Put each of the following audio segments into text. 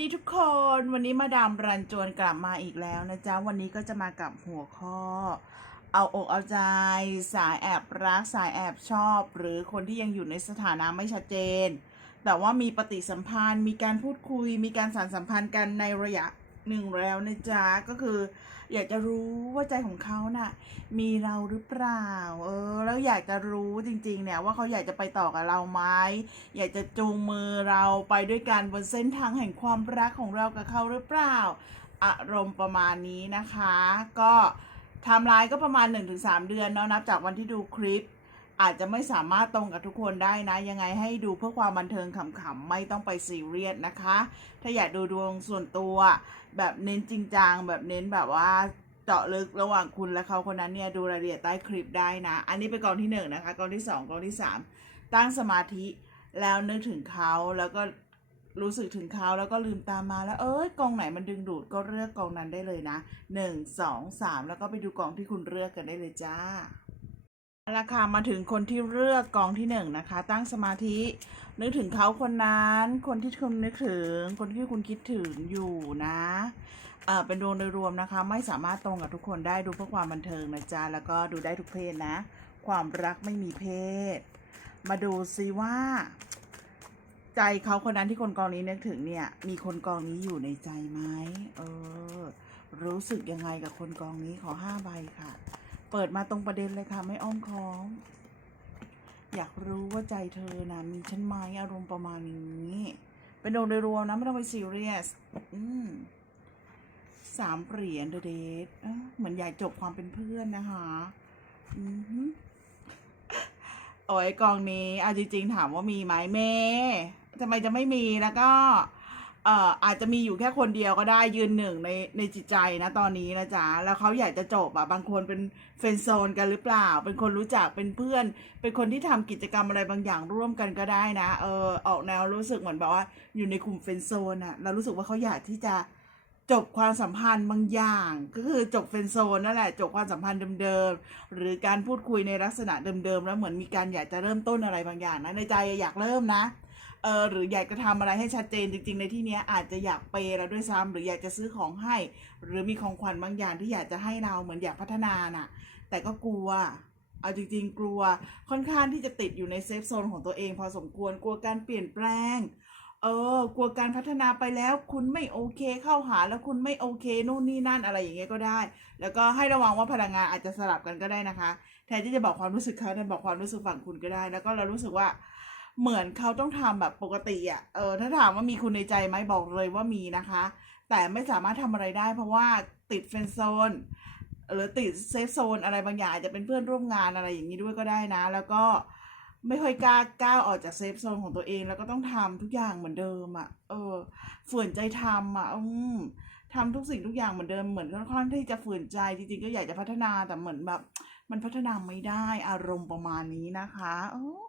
ดีทุกคนวันนี้มาดามรันจวนกลับมาอีกแล้วนะจ๊ะ วันนี้ก็จะมากับหัวข้อ เอาอกเอาใจสายแอบรักสายแอบชอบ หรือคนที่ยังอยู่ในสถานะไม่ชัดเจน แต่ว่ามีปฏิสัมพันธ์ มีการพูดคุย มีการสานสัมพันธ์กันในระยะหนึ่งแล้วนะจ๊ะ ก็คือ อยากจะรู้ว่าใจของเขาน่ะ มีเราหรือเปล่า เออ แล้วอยากจะรู้จริง ๆ เนี่ยว่าเขาอยากจะไปต่อกับเราไหมอยากจะจูงมือเราไปด้วยกันบนเส้นทางแห่งความรักของเรากับเขาหรือเปล่า อารมณ์ประมาณนี้นะคะ ก็ไทม์ไลน์ก็ประมาณ 1-3 เดือนเนาะนับจากวันที่ดูคลิป อาจจะไม่สามารถตรงกับทุกคนได้นะ ยังไงให้ดูเพื่อความบันเทิงขำๆไม่ต้องไปซีเรียสนะคะ ถ้าอยากดูดวงส่วนตัว แบบเน้นจริงจังแบบเน้นแบบว่าเจาะลึกระหว่างคุณและเขาคนนั้นเนี่ยดูรายละเอียดใต้คลิปได้นะ อันนี้เป็นกองที่หนึ่งนะคะกองที่สองกองที่สามตั้งสมาธิแล้วนึกถึงเขาแล้วก็รู้สึกถึงเขาแล้วก็ลืมตามมาแล้วเอ้ยกองไหนมันดึงดูดก็เลือกกองนั้นได้เลยนะหนึ่งสองสามแล้วก็ไปดูกองที่คุณเลือกกันได้เลยจ้า เอาค่ะมาถึงคนที่เลือกกองที่หนึ่งนะคะ ตั้งสมาธิ นึกถึงเขาคนนั้น คนที่คุณนึกถึง คนที่คุณคิดถึงอยู่นะเออเป็นดวงโดยรวมนะคะ ไม่สามารถตรงกับทุกคนได้ดูเพื่อความบันเทิงนะจ๊ะแล้วก็ดูได้ทุกเพศนะ ความรักไม่มีเพศ มาดูซิว่า ใจเขาคนนั้นที่คนกองนี้นึกถึงเนี่ย มีคนกองนี้อยู่ในใจไหมเออ รู้สึกยังไงกับคนกองนี้ขอห้าใบค่ะ เปิดมาตรงประเด็นเลยค่ะ ไม่อ้อมค้อม อยากรู้ว่าใจเธอนะมีฉันไหมอารมณ์ประมาณนี้ เป็นโดวงโดยรวมนะไม่ต้องไปซีเรียสอืมสามเหรียญเดเดทเหมือนอยากจบความเป็นเพื่อนนะคะอือหือโอ้ยกองนี้เอาจริงๆถามว่ามีไหมเมทำไมจะไม่มีแล้วก็ เอ่ออาจจะมีอยู่แค่คนเดียวก็ได้ยืนหนึ่งในในจิตใจนะตอนนี้นะจ๊ะแล้วเขาอยากจะจบอะบางคนเป็นเฟนโซนกันหรือเปล่า เป็นคนรู้จักเป็นเพื่อน เป็นคนที่ทำกิจกรรมอะไรบางอย่างร่วมกันก็ได้นะเออออกแนวรู้สึกเหมือนแบบว่าอยู่ในกลุ่มเฟนโซนอะเรารู้สึกว่าเขาอยากที่จะจบความสัมพันธ์บางอย่าง ก็คือจบเฟนโซนนั่นแหละจบความสัมพันธ์เดิมๆหรือการพูดคุยในลักษณะเดิมๆแล้วเหมือนมีการอยากจะเริ่มต้นอะไรบางอย่างนะในใจอยากเริ่มนะ เออหรืออยากจะทำอะไรให้ชัดเจนจริง ๆ ในที่เนี้ยอาจจะอยากเปย์เราด้วยซ้ำหรืออยากจะซื้อของให้ หรือมีของขวัญบางอย่างที่อยากจะให้เราเหมือนอยากพัฒนาน่ะ แต่ก็กลัวเอาจริงๆ กลัวค่อนข้างที่จะติดอยู่ในเซฟโซนของตัวเอง พอสมควรกลัวการเปลี่ยนแปลง เออกลัวการพัฒนาไปแล้ว คุณไม่โอเคเข้าหาแล้วคุณไม่โอเคนู่นนี่นั่นอะไรอย่างเงี้ยก็ได้ แล้วก็ให้ระวังว่าพลังงานอาจจะสลับกันก็ได้นะคะ แทนที่จะบอกความรู้สึกเขาดันบอกความรู้สึกฝั่งคุณก็ได้ แล้วก็เรารู้สึกว่า เหมือนเขาต้องทำแบบปกติอะเออถ้าถามว่ามีคุณในใจไหมบอกเลยว่ามีนะคะ แต่ไม่สามารถทำอะไรได้เพราะว่าติดเฟรนด์โซนหรือติดเซฟโซนอะไรบางอย่างอาจจะเป็นเพื่อนร่วมงานอะไรอย่างนี้ด้วยก็ได้นะ แล้วก็ไม่ค่อยกล้าก้าวออกจากเซฟโซนของตัวเอง แล้วก็ต้องทำทุกอย่างเหมือนเดิมอะ เออฝืนใจทำอะ อืมทำทุกสิ่งทุกอย่างเหมือนเดิมเหมือนค่อนข้างที่จะฝืนใจจริงๆก็อยากจะพัฒนาแต่เหมือนแบบ มันพัฒนาไม่ได้อารมณ์ประมาณนี้นะคะออ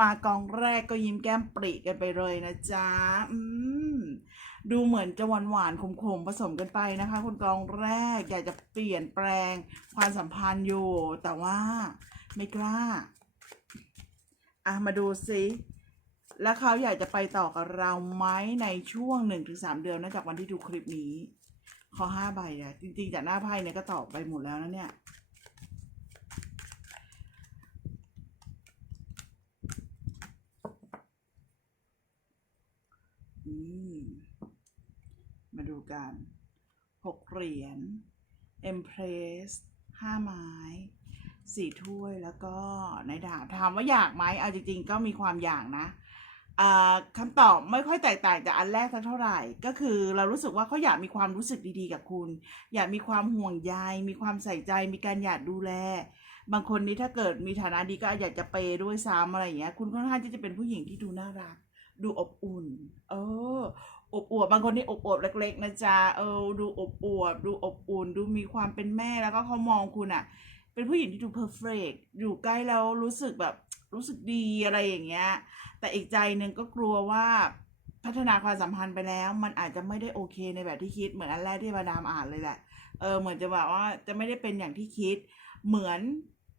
มากองแรกก็ยิ้มแก้มปริกันไปเลยนะจ๊ะอืมดูเหมือนจะหวานหวานๆขมๆผสมกันไปนะคะ คุณกองแรกอยากจะเปลี่ยนแปลงความสัมพันธ์อยู่ แต่ว่าไม่กล้าอะมาดูซิแล้วเขาอยากจะไปต่อกับเราไหมในช่วงหนึ่งถึงสามเดือนนะจากวันที่ดูคลิปนี้ ขอห้าใบอะจริงๆจากหน้าไพ่เนี่ยก็ตอบไปหมดแล้วนะเนี่ย มมาดูกันหกเหรียญเอ็มเพรสห้าไม้สี่ถ้วยแล้วก็ในดาบถามว่าอยากไหมเอาจริงๆ ก็มีความอยากนะอ่าคำตอบไม่ค่อยแตกต่างจากอันแรกสักเท่าไหร่ ก็คือเรารู้สึกว่าเขาอยากมีความรู้สึกดีๆกับคุณ อยากมีความห่วงใย มีความใส่ใจ มีการอยากดูแล บางคนนี้ถ้าเกิดมีฐานะดีก็อยากจะเปย์ด้วยซ้ำอะไรอย่างเงี้ย คุณค่อนข้างที่จะเป็นผู้หญิงที่ดูน่ารัก ดูอบอุ่น เออ อบอวบบางคนนี่อบอวบเล็ก ๆ นะจ๊ะ เออ ดูอบอวบดูอบอุ่น ดูมีความเป็นแม่แล้วก็เขามองคุณอะเป็นผู้หญิงที่ดูเพอร์เฟกอยู่ใกล้แล้วรู้สึกแบบรู้สึกดีอะไรอย่างเงี้ย แต่อีกใจหนึ่งก็กลัวว่าพัฒนาความสัมพันธ์ไปแล้ว มันอาจจะไม่ได้โอเคในแบบที่คิดเหมือนอันแรกที่มาดามอ่านเลยแหละ เออ เหมือนจะแบบว่าจะไม่ได้เป็นอย่างที่คิด เหมือน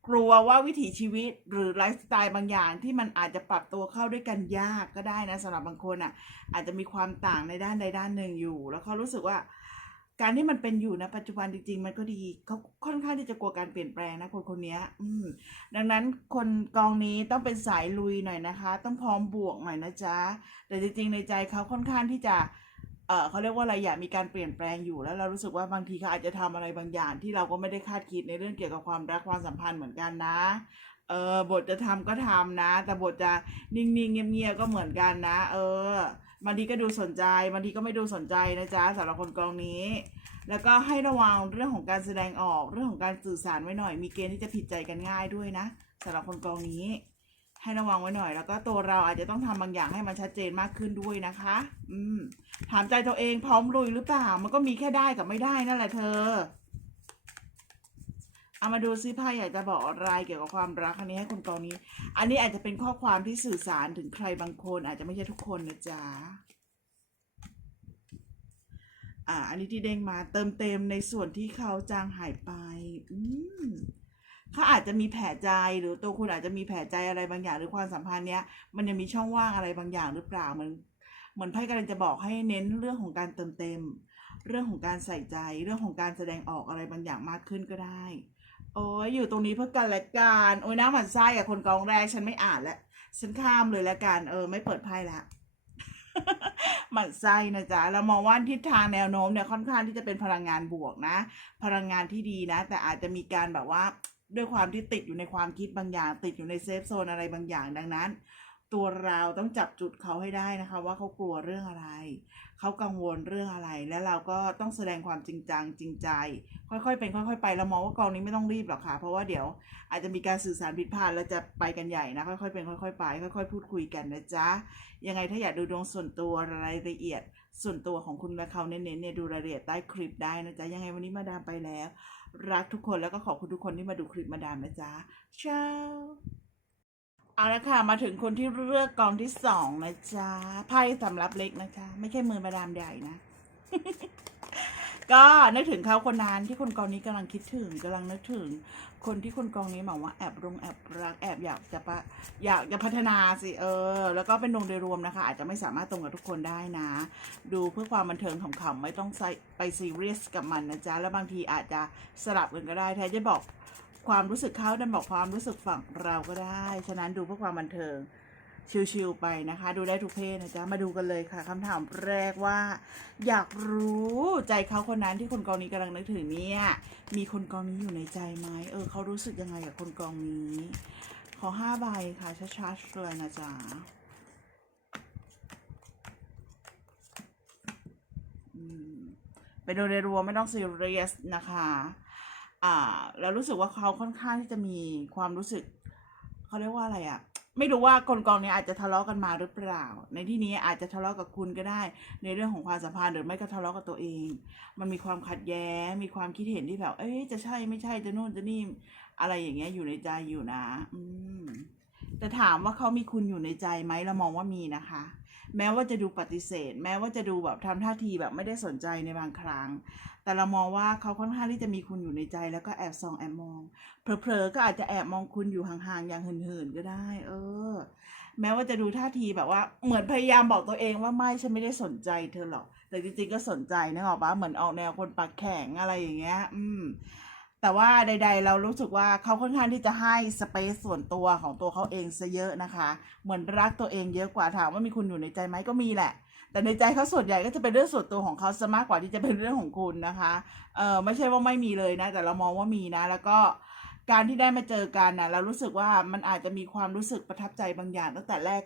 กลัวว่าวิถีชีวิตหรือไลฟ์สไตล์บางอย่างที่มันอาจจะปรับตัวเข้าด้วยกันยากก็ได้นะสำหรับบางคนอะ อาจจะมีความต่างในด้านใดด้านหนึ่งอยู่ แล้วเขารู้สึกว่า การที่มันเป็นอยู่นะปัจจุบันจริง ๆ มันก็ดีเขาค่อนข้างที่จะกลัวการเปลี่ยนแปลงนะคนคนนี้อืมดังนั้นคนกองนี้ต้องเป็นสายลุยหน่อยนะคะ ต้องพร้อมบวกหน่อยนะจ๊ะแต่จริงๆในใจเขาค่อนข้างที่จะ เขาเรียกว่าอะไรอยากมีการเปลี่ยนแปลงอยู่แล้วเรารู้สึกว่าบางทีเขาอาจจะทำอะไรบางอย่างที่เราก็ไม่ได้คาดคิดในเรื่องเกี่ยวกับความรักความสัมพันธ์เหมือนกันนะเออบทจะทำก็ทำนะ แต่บทจะนิ่งๆเงียบๆก็เหมือนกันนะ เออบางทีก็ดูสนใจบางทีก็ไม่ดูสนใจนะจ๊ะสำหรับคนกองนี้ แล้วก็ให้ระวังเรื่องของการแสดงออกเรื่องของการสื่อสารไว้หน่อย มีเกณฑ์ที่จะผิดใจกันง่ายด้วยนะสำหรับคนกองนี้ ให้ระวังไว้หน่อย แล้วก็ตัวเราอาจจะต้องทำบางอย่างให้มันชัดเจนมากขึ้นด้วยนะคะ อืม ถามใจตัวเองพร้อมลุยหรือเปล่า มันก็มีแค่ได้กับไม่ได้นั่นแหละเธอ เอามาดูซิไพ่อยากจะบอกอะไรเกี่ยวกับความรักอันนี้ให้คุณกองนี้ อันนี้อาจจะเป็นข้อความที่สื่อสารถึงใครบางคน อาจจะไม่ใช่ทุกคนนะจ๊ะอ่า อันนี้ที่เด้งมาเติมเต็มในส่วนที่เขาจางหายไป อืม เขาอาจจะมีแผลใจหรือตัวคุณอาจจะมีแผลใจอะไรบางอย่างหรือความสัมพันธ์เนี้ยมันยังมีช่องว่างอะไรบางอย่างหรือเปล่าเหมือนเหมือนไพ่กำลังจะบอกให้เน้นเรื่องของการเติมเต็ม เรื่องของการใส่ใจเรื่องของการแสดงออกอะไรบางอย่างมากขึ้นก็ได้ โอ้ยอยู่ตรงนี้เพื่อกันและกันโอ้ยน้าหมันไส้กับคนกองแรกฉันไม่อ่านแล้วฉันข้ามเลยแล้วกันเออไม่เปิดไพ่ละหมั่นไส้นะจ๊ะเรามองว่าทิศทางแนวโน้มเนี่ยค่อนข้างที่จะเป็นพลังงานบวกนะ พลังงานที่ดีนะ แต่อาจจะมีการแบบว่า ด้วยความที่ติดอยู่ในความคิดบางอย่าง ติดอยู่ในเซฟโซนอะไรบางอย่างดังนั้น ตัวเราต้องจับจุดเขาให้ได้นะคะ ว่าเขากลัวเรื่องอะไร เขากังวลเรื่องอะไร แล้วเราก็ต้องแสดงความจริงจังจริงใจ ค่อยๆเป็นค่อยๆไปเรามองว่ากองนี้ไม่ต้องรีบหรอกค่ะ เพราะว่าเดี๋ยวอาจจะมีการสื่อสารผิดพลาดแล้วจะไปกันใหญ่นะค่อยๆเป็นค่อยๆไป ค่อย ๆ พูดคุยกันนะจ๊ะยังไงถ้าอยากดูดวงส่วนตัวรายละเอียด ส่วนตัวของคุณและเขาเน้นๆเนี่ยดูรายละเอียดใต้คลิปได้นะจ๊ะยังไงวันนี้มาดามไปแล้ว รักทุกคนแล้วก็ขอบคุณทุกคนที่มาดูคลิปมาดามนะจ๊ะเช้าเอาละค่ะ มาถึงคนที่เลือกกองที่สองนะจ๊ะไพ่สำรับเล็กนะจ๊ะไม่ใช่มือมาดามใหญ่นะ ก็นึกถึงเขาคนนั้นที่คนกองนี้กำลังคิดถึงกำลังนึกถึง คนที่คนกองนี้บอกว่าแอบรงแอบรักแอบอยากจะปะอยากจะพัฒนาสิเออ แล้วก็เป็นดวงโดยรวมนะคะ อาจจะไม่สามารถตรงกับทุกคนได้นะ ดูเพื่อความบันเทิงขำๆไม่ต้องใส่ไปซีเรียสกับมันนะจ๊ะแล้วบางทีอาจจะสลับกันก็ได้แทนจะบอกความรู้สึกเขาดันบอกความรู้สึกฝั่งเราก็ได้ ฉะนั้นดูเพื่อความบันเทิง ชิวๆไปนะคะ ดูได้ทุกเพศนะจ๊ะ มาดูกันเลยค่ะคำถามแรกว่า อยากรู้ใจเขาคนนั้นที่คนกองนี้กำลังนึกถึงเนี่ยมีคนกองนี้อยู่ในใจไหมเออเขารู้สึกยังไงกับคนกองนี้ ขอห้าใบค่ะชัดๆเลยนะจ๊ะอืมเป็นโดยรวมไม่ต้องซีเรียสนะคะอ่าแล้วรู้สึกว่าเขาค่อนข้างที่จะมีความรู้สึก เขาเรียกว่าอะไรอะ่ะ ไม่รู้ว่าคนกองนี้อาจจะทะเลาะกันมาหรือเปล่า ในที่นี้อาจจะทะเลาะกับคุณก็ได้ ในเรื่องของความสัมพันธ์หรือไม่ก็ทะเลาะกับตัวเอง มันมีความขัดแย้งมีความคิดเห็นที่แบบ เอ้ยจะใช่ไม่ใช่จะนู่นจะนี่อะไรอย่างเงี้ยอยู่ในใจอยู่นะ อืม แต่ถามว่าเขามีคุณอยู่ในใจไหมเรามองว่ามีนะคะ แม้ว่าจะดูปฏิเสธ แม้ว่าจะดูแบบทำท่าทีแบบไม่ได้สนใจในบางครั้ง แต่เรามองว่าเขาค่อนข้างที่จะมีคุณอยู่ในใจแล้วก็แอบส่องแอบมองเผลอๆก็อาจจะแอบมองคุณอยู่ห่างๆอย่างเหินๆก็ได้ เออ แม้ว่าจะดูท่าทีแบบว่า เหมือนพยายามบอกตัวเองว่าไม่ฉันไม่ได้สนใจเธอหรอกแต่จริงๆก็สนใจนึกออปะเหมือนออกแนวคนปากแข็งอะไรอย่างเงี้ย อืม แต่ว่าใด ๆ เรารู้สึกว่าเขาค่อนข้างที่จะให้สเปซส่วนตัวของตัวเขาเองซะเยอะนะคะ เหมือนรักตัวเองเยอะกว่าถามว่ามีคุณอยู่ในใจไหมก็มีแหละ แต่ในใจเขาส่วนใหญ่ก็จะเป็นเรื่องส่วนตัวของเขาซะมากกว่าที่จะเป็นเรื่องของคุณนะคะเออไม่ใช่ว่าไม่มีเลยนะ แต่เรามองว่ามีนะ แล้วก็การที่ได้มาเจอกันนะเรารู้สึกว่ามันอาจจะมีความรู้สึกประทับใจบางอย่างตั้งแต่แรก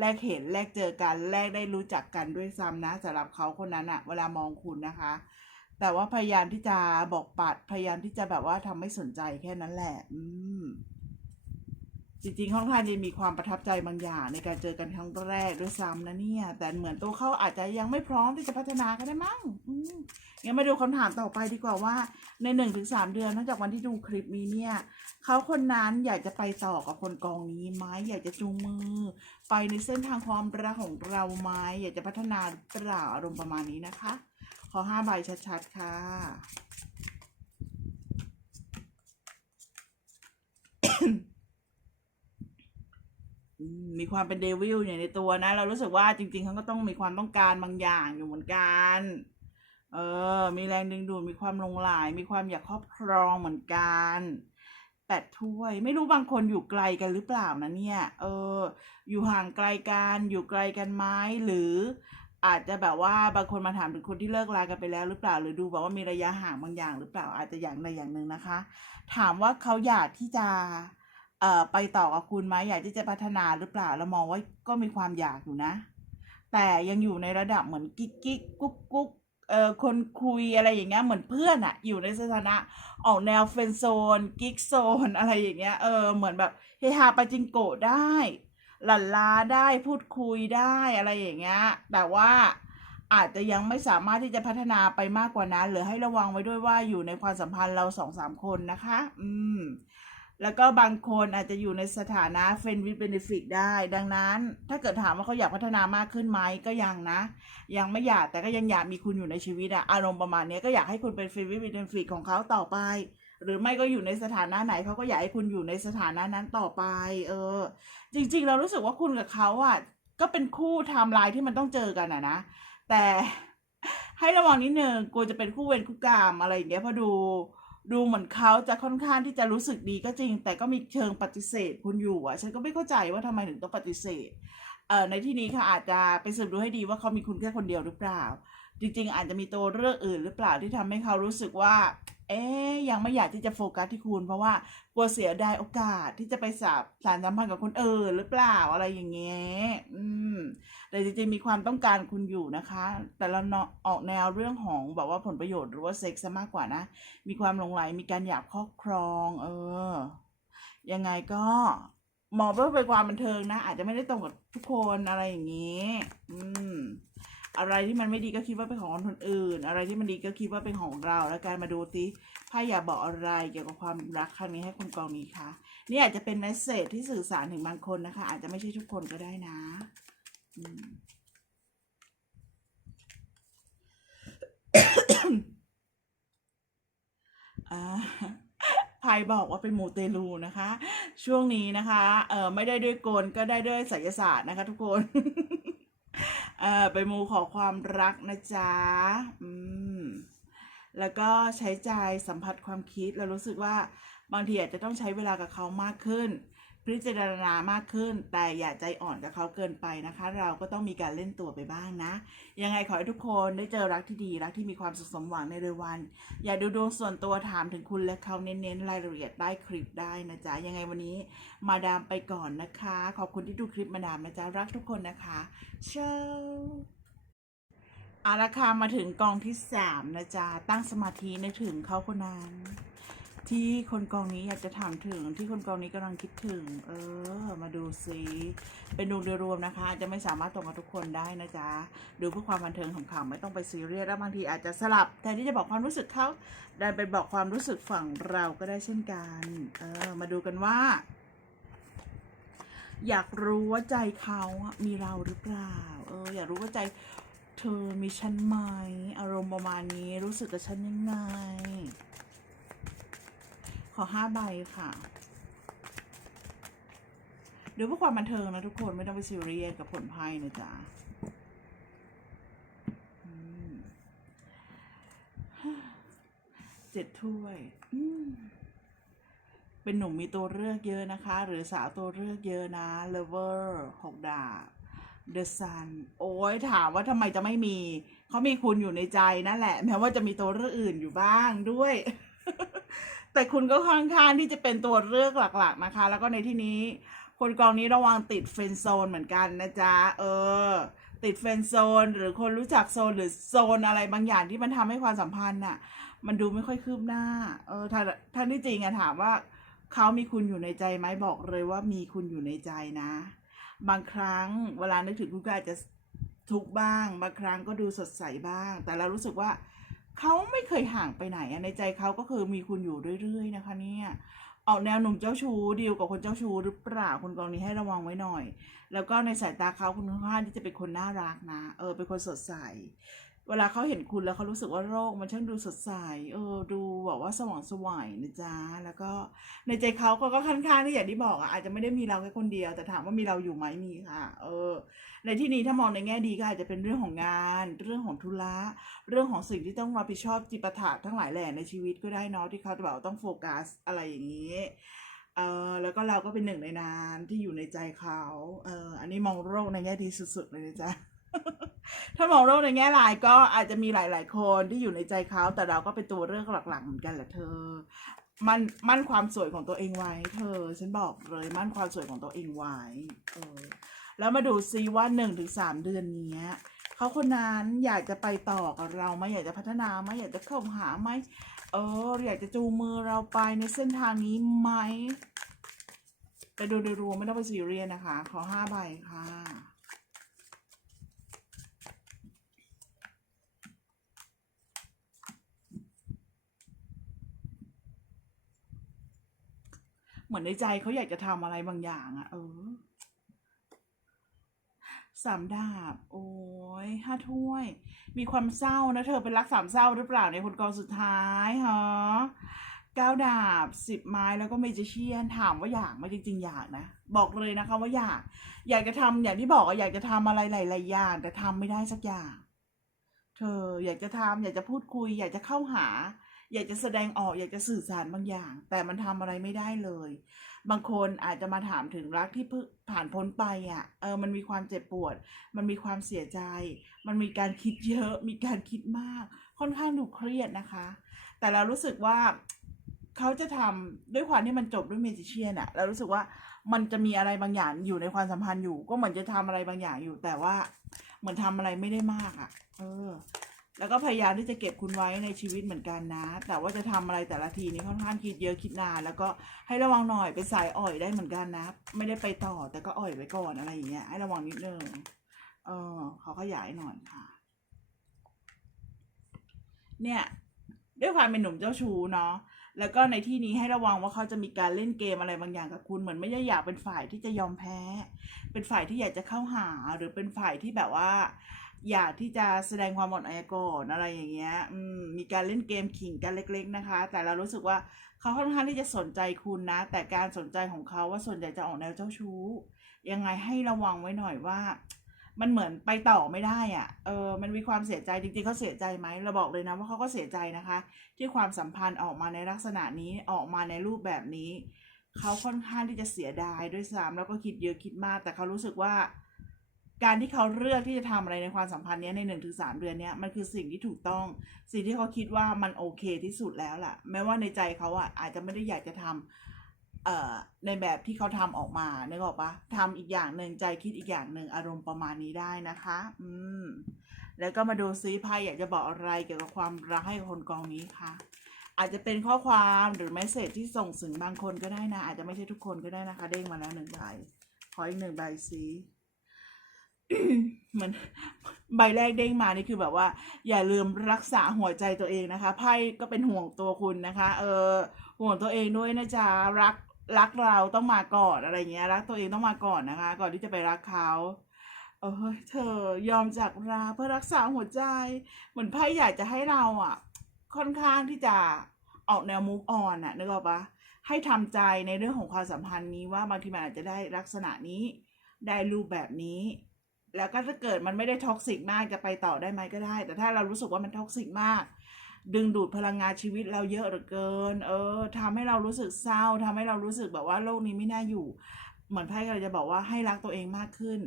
แรกเห็นแรกเจอกันแรกได้รู้จักกันด้วยซ้ำนะสำหรับเขาคนนั้นอะเวลามองคุณนะคะ แต่ว่าพยายามที่จะบอกปัด พยายามที่จะแบบว่าทำไม่สนใจแค่นั้นแหละ อืม จริงๆค่อนข้างจะมีความประทับใจบางอย่าง ในการเจอกันครั้งแรกด้วยซ้ำนะเนี่ย แต่เหมือนตัวเขาอาจจะยังไม่พร้อมที่จะพัฒนาก็ได้มั้งงั้นมาดูคำถามต่อไปดีกว่าว่า ในหนึ่งถึงสามเดือนนอกจากวันที่ดูคลิปนี้เนี่ยเขาคนนั้นอยากจะไปต่อกับคนกองนี้ไหมอยากจะจูงมือ ไปในเส้นทางความรักของเราไหมอยากจะพัฒนาหรือเปล่าอารมณ์ประมาณนี้นะคะ ขอห้าใบชัดๆ ค่ะ มีความเป็นเดวิลอยู่ในตัวนะ เรารู้สึกว่าจริง ๆ เขาก็ต้องมีความต้องการบางอย่างอยู่เหมือนกัน เออ มีแรงดึงดูด มีความลงหลมีความอยากครอบครองเหมือนกันแปดถ้วย ไม่รู้บางคนอยู่ไกลกันหรือเปล่านะเนี่ย เออ อยู่ห่างไกลกัน อยู่ไกลกันไหมหรือ อาจจะแบบว่าบางคนมาถามถึงคนที่เลิกรากันไปแล้วหรือเปล่า หรือดูแบบว่ามีระยะห่างบางอย่างหรือเปล่าอาจจะอย่างใดอย่างหนึ่งนะคะ ถามว่าเขาอยากที่จะเอ่อไปต่อกับคุณไหมอยากที่จะพัฒนาหรือเปล่าเรามองว่าก็มีความอยากอยู่นะ แต่ยังอยู่ในระดับเหมือนกิ๊กกิ๊กกุ๊กกุ๊กเอ่อคนคุยอะไรอย่างเงี้ยเหมือนเพื่อนอะอยู่ในสถานะออกแนวเฟนโซนกิ๊กโซนอะไรอย่างเงี้ยเออเหมือนแบบเฮฮาปาจิงโกะได้ หลั่นล้าได้พูดคุยได้อะไรอย่างเงี้ยแต่ว่าอาจจะยังไม่สามารถที่จะพัฒนาไปมากกว่านั้นหรือให้ระวังไว้ด้วยว่าอยู่ในความสัมพันธ์เราสองสามคนนะคะ อืม แล้วก็บางคนอาจจะอยู่ในสถานะเฟนวิ t เบนฟิตได้ ดังนั้น ถ้าเกิดถามว่าเขาอยากพัฒนามากขึ้นไหมก็ยังนะ ยังไม่อยากแต่ก็ยังอยากมีคุณอยู่ในชีวิตอะอารมณ์ประมาณนี้ก็อยากให้คุณเป็นเฟนวิ t เบนฟิตของเขาต่อไป หรือไม่ก็อยู่ในสถานะไหนเขาก็อยากให้คุณอยู่ในสถานะนั้นต่อไป เออ จริง ๆ เรารู้สึกว่าคุณกับเขาอะก็เป็นคู่ไทม์ไลน์ที่มันต้องเจอกันอะนะแต่ให้ระวังนิดนึงกลัวจะเป็นคู่เวรคู่กรรมอะไรอย่างเงี้ยเพราะดูดูเหมือนเขาจะค่อนข้างที่จะรู้สึกดีก็จริง แต่ก็มีเชิงปฏิเสธคุณอยู่อะ ฉันก็ไม่เข้าใจว่าทำไมถึงต้องปฏิเสธเอ่อในที่นี้ค่ะอาจจะไปสืบดูให้ดีว่าเขามีคุณแค่คนเดียวหรือเปล่า จริง ๆ อาจจะมีตัวเลือกอื่นหรือเปล่าที่ทำให้เขารู้สึกว่า เอ๊ยยังไม่อยากที่จะโฟกัสที่คุณ เพราะว่ากลัวเสียดายโอกาสที่จะไปสาบสารสัมพันธ์กับคนอื่นหรือเปล่าอะไรอย่างเงี้ยอืม แต่จริงๆมีความต้องการคุณอยู่นะคะ แต่เราเนาะออกแนวเรื่องของแบบว่าผลประโยชน์หรือว่าเซ็กซ์ซะมากกว่านะ มีความหลงไหลมีการอยากครอบครอง เออ ยังไงก็มองเพื่อเป็นความบันเทิงนะ อาจจะไม่ได้ตรงกับทุกคนอะไรอย่างนี้ อืม อะไรที่มันไม่ดีก็คิดว่าเป็นของคนอื่น อะไรที่มันดีก็คิดว่าเป็นของเรา แล้วการมาดูซิไพ่อยากบอกอะไรเกี่ยวกับความรักครั้งนี้ให้คนกองนี้คะนี่อาจจะเป็นเมสเซจที่สื่อสารถึงบางคนนะคะ อาจจะไม่ใช่ทุกคนก็ได้นะอืมอ่าไพ่บอกว่าเป็นมูเตลูนะคะ ช่วงนี้นะคะเออไม่ได้ด้วยกลก็ได้ด้วยไสยศาสตร์นะคะทุกคน ออไปมูขอความรักนะจ๊ะอืมแล้วก็ใช้ใจสัมผัสความคิดแล้วรู้สึกว่าบางทีอาจจะต้องใช้เวลากับเขามากขึ้น พิจารณามากขึ้น แต่อย่าใจอ่อนกับเขาเกินไปนะคะ เราก็ต้องมีการเล่นตัวไปบ้างนะ ยังไงขอให้ทุกคนได้เจอรักที่ดีรักที่มีความสุขสมหวังในเร็ววัน อย่าดูดวงส่วนตัวถามถึงคุณและเขาเน้นๆรายละเอียดใต้คลิปได้นะจ๊ะยังไงวันนี้มาดามไปก่อนนะคะ ขอบคุณที่ดูคลิปมาดามนะจ๊ะรักทุกคนนะคะเชิญอาละค่ะมาถึงกองที่สามนะจ๊ะ ตั้งสมาธินึกถึงเขาคนนั้น ที่คนกองนี้อยากจะถามถึงที่คนกองนี้กำลังคิดถึง เออ มาดูซิเป็นดวงโดยรวมนะคะอาจจะไม่สามารถตรงกับทุกคนได้นะจ๊ะ ดูเพื่อความบันเทิงของเขาไม่ต้องไปซีเรียสแล้วบางทีอาจจะสลับแทนที่จะบอกความรู้สึกเขาดันไปบอกความรู้สึกฝั่งเราก็ได้เช่นกัน เออ มาดูกันว่า อยากรู้ว่าใจเขามีเราหรือเปล่า เออ อยากรู้ว่าใจเธอมีฉันไหมอารมณ์ประมาณนี้รู้สึกกับฉันยังไง ขอห้าใบค่ะเดี๋ยวเพื่อความบันเทิงนะทุกคนไม่ต้องไปซีเรียสกับผลไพ่นะจ๊ะเจ็ดถ้วย เป็นหนุ่มมีตัวเลือกเยอะนะคะ หรือสาวตัวเลือกเยอะนะ lover หกดาบ The Sun โอ้ยถามว่าทำไมจะไม่มี เขามีคุณอยู่ในใจนั่นแหละ แม้ว่าจะมีตัวเลือกอื่นอยู่บ้างด้วย แต่คุณก็ค่อนข้างที่จะเป็นตัวเลือกหลัก ๆนะคะ แล้วก็ในที่นี้ คนกองนี้ระวังติดเฟนโซนเหมือนกันนะจ๊ะเออ ติดเฟนโซน หรือคนรู้จักโซนหรือโซนอะไรบางอย่างที่มันทำให้ความสัมพันธ์น่ะ มันดูไม่ค่อยคืบหน้า เออถ้าถ้านที่จริงอะถามว่าเขามีคุณอยู่ในใจไหมบอกเลยว่ามีคุณอยู่ในใจนะ บางครั้งเวลานึกถึงคุณก็อาจจะทุกข์บ้าง บางครั้งก็ดูสดใสบ้าง แต่เรารู้สึกว่า เขาไม่เคยห่างไปไหนอะในใจเขาก็คือมีคุณอยู่เรื่อยๆนะคะเนี่ยออกแนวหนุ่มเจ้าชู้ดีลกับคนเจ้าชู้หรือเปล่าคนกองนี้ให้ระวังไว้หน่อย แล้วก็ในสายตาเขาคุณค่อนข้างที่จะเป็นคนน่ารักนะ เออเป็นคนสดใส เวลาเขาเห็นคุณแล้วเขารู้สึกว่าโลกมันช่างดูสดใส เออ ดูแบบว่าสว่างสวายนะจ๊ะ แล้วก็ในใจเขาก็ก็ค่อนข้างที่อย่างที่บอกอะอาจจะไม่ได้มีเราแค่คนเดียว แต่ถามว่ามีเราอยู่ไหมมีค่ะ เออ ในที่นี้ถ้ามองในแง่ดีก็อาจจะเป็นเรื่องของงาน เรื่องของธุระ เรื่องของสิ่งที่ต้องรับผิดชอบจิปาถะทั้งหลายแหล่ในชีวิตก็ได้เนาะที่เขาจะแบบว่าต้องโฟกัสอะไรอย่างนี้เออแล้วก็เราก็เป็นหนึ่งในนั้นที่อยู่ในใจเขา เออ อันนี้มองโลกในแง่ดีสุดๆเลยนะจ๊ะ ถ้ามองโลกในแง่ร้ายก็อาจจะมีหลาย ๆ คนที่อยู่ในใจเขาแต่เราก็เป็นตัวเลือกหลัก ๆ เหมือนกันแหละเธอ มันมั่นความสวยของตัวเองไว้ เธอ ฉันบอกเลยมั่นความสวยของตัวเองไว้เออแล้วมาดูซิว่าหนึ่งถึงสามเดือนนี้เขาคนนั้นอยากจะไปต่อกับเราไหมอยากจะพัฒนาไหมอยากจะเข้าหาไหมเออ อยากจะจูงมือเราไปในเส้นทางนี้ไหมแต่ดูโดยรวมไม่ต้องไปซีเรียสนะคะ ขอห้าใบค่ะ เหมือนในใจเขาอยากจะทำอะไรบางอย่างอะเออสามดาบ โอ้ยห้าถ้วย มีความเศร้านะ เธอเป็นรักสามเศร้าหรือเปล่าในคนกองสุดท้ายฮะเก้าดาบสิบไม้แล้วก็เมจิเชียนถามว่าอยากไหมจริงๆอยากนะ บอกเลยนะคะว่าอยาก อยากจะทำอย่างที่บอกอะอยากจะทำอะไรหลายๆอย่างแต่ทำไม่ได้สักอย่าง เธออยากจะทำอยากจะพูดคุย อยากจะเข้าหา อยากจะแสดงออกอยากจะสื่อสารบางอย่าง แต่มันทำอะไรไม่ได้เลย บางคนอาจจะมาถามถึงรักที่เพิ่งผ่านพ้นไปอะเออมันมีความเจ็บปวด มันมีความเสียใจ มันมีการคิดเยอะ มีการคิดมาก ค่อนข้างดูเครียดนะคะ แต่เรารู้สึกว่าเขาจะทำด้วยความที่มันจบด้วยเมจิเชียนอะเรารู้สึกว่ามันจะมีอะไรบางอย่างอยู่ในความสัมพันธ์อยู่ ก็เหมือนจะทำอะไรบางอย่างอยู่ แต่ว่าเหมือนทำอะไรไม่ได้มากอะเออ แล้วก็พยายามที่จะเก็บคุณไว้ในชีวิตเหมือนกันนะ แต่ว่าจะทำอะไรแต่ละทีนี้ค่อนข้างคิดเยอะคิดนาน แล้วก็ให้ระวังหน่อยเป็นสายอ่อยได้เหมือนกันนะ ไม่ได้ไปต่อแต่ก็อ่อยไว้ก่อนอะไรอย่างเงี้ยให้ระวังนิดนึงเออเขาขยายหน่อยค่ะ เนี่ย ด้วยความเป็นหนุ่มเจ้าชู้เนาะ แล้วก็ในที่นี้ให้ระวังว่าเขาจะมีการเล่นเกมอะไรบางอย่างกับคุณเหมือนไม่ได้อยากเป็นฝ่ายที่จะยอมแพ้ เป็นฝ่ายที่อยากจะเข้าหาหรือเป็นฝ่ายที่แบบว่า อยากที่จะแสดงความอ่อนแอก่อนอะไรอย่างเงี้ยอืมมีการเล่นเกมขิงกันเล็ก ๆนะคะ แต่เรารู้สึกว่าเขาค่อนข้างที่จะสนใจคุณนะ แต่การสนใจของเขาว่าส่วนใหญ่จะออกแนวเจ้าชู้ยังไงให้ระวังไว้หน่อยว่า มันเหมือนไปต่อไม่ได้อะ่ะ เออ มันมีความเสียใจจริงๆเขาเสียใจไหมเราบอกเลยนะว่าเขาก็เสียใจนะคะ ที่ความสัมพันธ์ออกมาในลักษณะนี้ออกมาในรูปแบบนี้ เขาค่อนข้างที่จะเสียดายด้วยซ้ำแล้วก็คิดเยอะคิดมาก แต่เขารู้สึกว่า การที่เขาเลือกที่จะทำอะไรในความสัมพันธ์นี้ในหนึ่งถึงสามเดือนนี้มันคือสิ่งที่ถูกต้อง สิ่งที่เขาคิดว่ามันโอเคที่สุดแล้วล่ะ แม้ว่าในใจเขาอะอาจจะไม่ได้อยากจะทำ เอ่อในแบบที่เขาทำออกมานึกออกปะทำอีกอย่างหนึ่งใจคิดอีกอย่างหนึ่งอารมณ์ประมาณนี้ได้นะคะ อืม แล้วก็มาดูซิไพ่อยากจะบอกอะไรเกี่ยวกับความรักให้คนกองนี้ค่ะอาจจะเป็นข้อความหรือแมสเซจที่ส่งถึงบางคนก็ได้นะ อาจจะไม่ใช่ทุกคนก็ได้นะคะ เด้งมาแล้วหนึ่งใบขออีกหนึ่งใบซิเหมือนใบแรกเด้งมานี่คือแบบว่า อย่าลืมรักษาหัวใจตัวเองนะคะไพ่ก็เป็นห่วงตัวคุณนะคะ เออห่วงตัวเองด้วยนะจ๊ะรัก รักเราต้องมาก่อนอะไรเงี้ย รักตัวเองต้องมาก่อนนะคะ ก่อนที่จะไปรักเขาเออเธอยอมจากราเพื่อรักษาหัวใจ เหมือนไพ่อยากจะให้เราอะ ค่อนข้างที่จะออกแนวมูฟออนอะนึกออกปะให้ทำใจในเรื่องของความสัมพันธ์นี้ว่าบางทีมันอาจจะได้ลักษณะนี้ ได้รูปแบบนี้ แล้วก็ถ้าเกิดมันไม่ได้ท็อกซิกมากจะไปต่อได้ไหมก็ได้ แต่ถ้าเรารู้สึกว่ามันท็อกซิกมาก ดึงดูดพลังงานชีวิตเราเยอะเหลือเกิน เออทำให้เรารู้สึกเศร้าทำให้เรารู้สึกแบบว่าโลกนี้ไม่น่าอยู่ เหมือนไพ่กำลังจะบอกว่าให้รักตัวเองมากขึ้น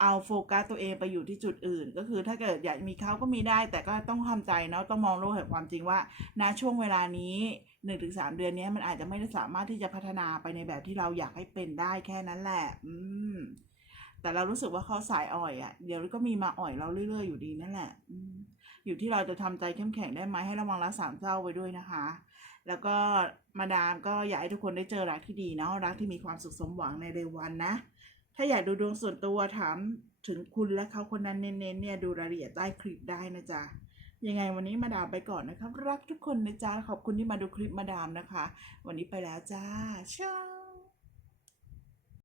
เอาโฟกัสตัวเองไปอยู่ที่จุดอื่น ก็คือถ้าเกิดอยากมีเขาก็มีได้ แต่ก็ต้องทำใจเนาะต้องมองโลกแห่งความจริงว่าณช่วงเวลานี้หนึ่งถึงสามเดือนนี้มันอาจจะไม่ได้สามารถที่จะพัฒนาไปในแบบที่เราอยากให้เป็นได้แค่นั้นแหละ อืม แต่เรารู้สึกว่าเขาสายอ่อยอะ่ะ เดี๋ยวก็มีมาอ่อยเราเรื่อยๆอยู่ดีนั่นแหละ อืม อยู่ที่เราจะทำใจเข้มแข็งได้ไหมให้ระวังรักสามเศร้าไว้ด้วยนะคะ แล้วก็มาดามก็อยากให้ทุกคนได้เจอรักที่ดีเนาะรักที่มีความสุขสมหวังในเร็ววันนะ ถ้าอยากดูดวงส่วนตัวถามถึงคุณและเขาคนนั้นเน้นๆเนี่ยดูรายละเอียดใต้คลิปได้นะจ๊ะยังไงวันนี้มาดามไปก่อนนะครับ รักทุกคนนะจ๊ะ ขอบคุณที่มาดูคลิปมาดามนะคะ วันนี้ไปแล้วจ้าชา